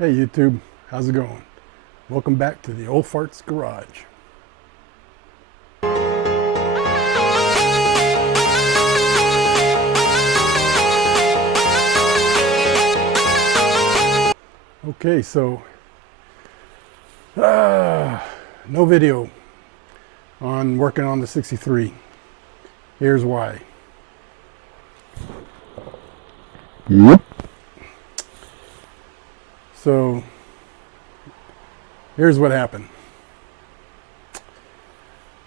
Hey YouTube, how's it going? Welcome back to the Old Farts Garage. Okay, so no video on working on the 63. Here's why. Yep. So here's what happened.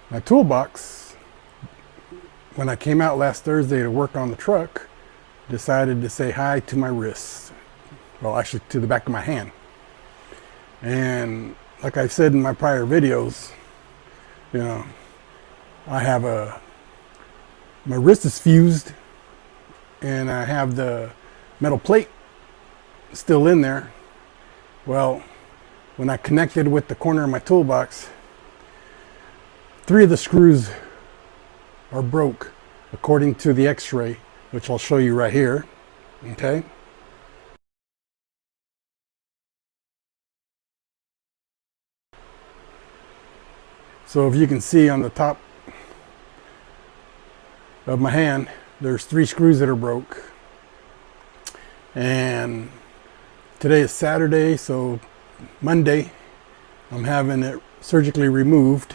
My toolbox, when I came out last Thursday to work on the truck, decided to say hi to my wrist. Well, actually to the back of my hand. And like I've said in my prior videos, I have my wrist is fused and I have the metal plate still in there. Well, when I connected with the corner of my toolbox, 3 of the screws are broke according to the x-ray, which I'll show you right here. Okay. So if you can see on the top of my hand, there's 3 screws that are broke. And today is Saturday, so Monday I'm having it surgically removed,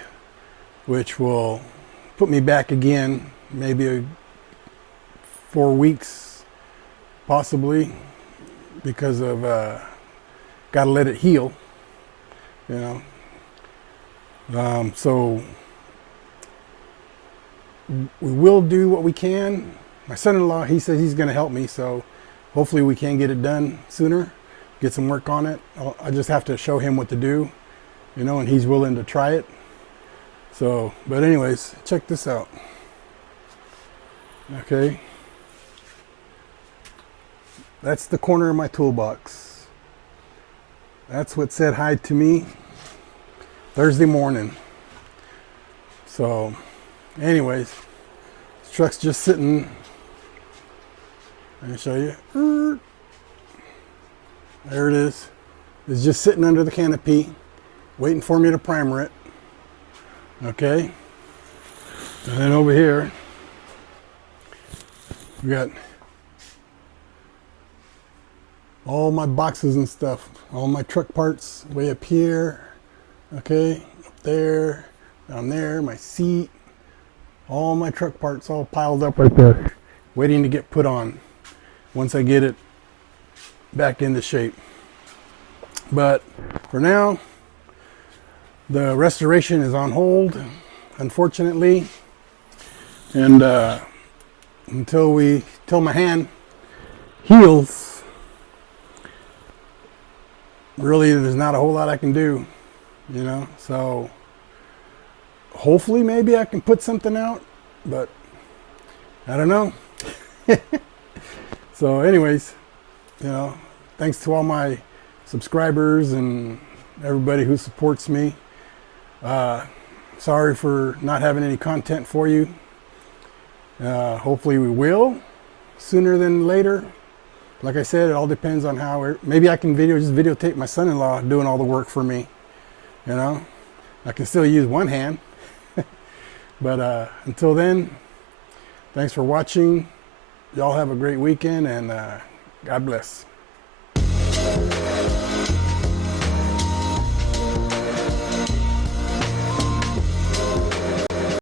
which will put me back again, maybe 4 weeks, possibly, because of gotta let it heal, so we will do what we can. My son-in-law, he says he's going to help me, so hopefully we can get it done sooner, get some work on it. I just have to show him what to do, and he's willing to try it. So, but anyways, check this out. Okay. That's the corner of my toolbox. That's what said hi to me Thursday morning. So, anyways, this truck's just sitting. Let me show you. There it is. It's just sitting under the canopy, waiting for me to primer it. Okay. And then over here, we got all my boxes and stuff, all my truck parts way up here. Okay, up there, down there, my seat, all my truck parts all piled up right there, waiting to get put on once I get it back into shape. But for now, the restoration is on hold, unfortunately, and until my hand heals, really there's not a whole lot I can do. So hopefully maybe I can put something out, but I don't know. So anyways, thanks to all my subscribers and everybody who supports me. Sorry for not having any content for you. Hopefully we will sooner than later. Like I said, it all depends on how maybe I can just videotape my son-in-law doing all the work for me. I can still use one hand. But until then, thanks for watching. Y'all have a great weekend, and God bless.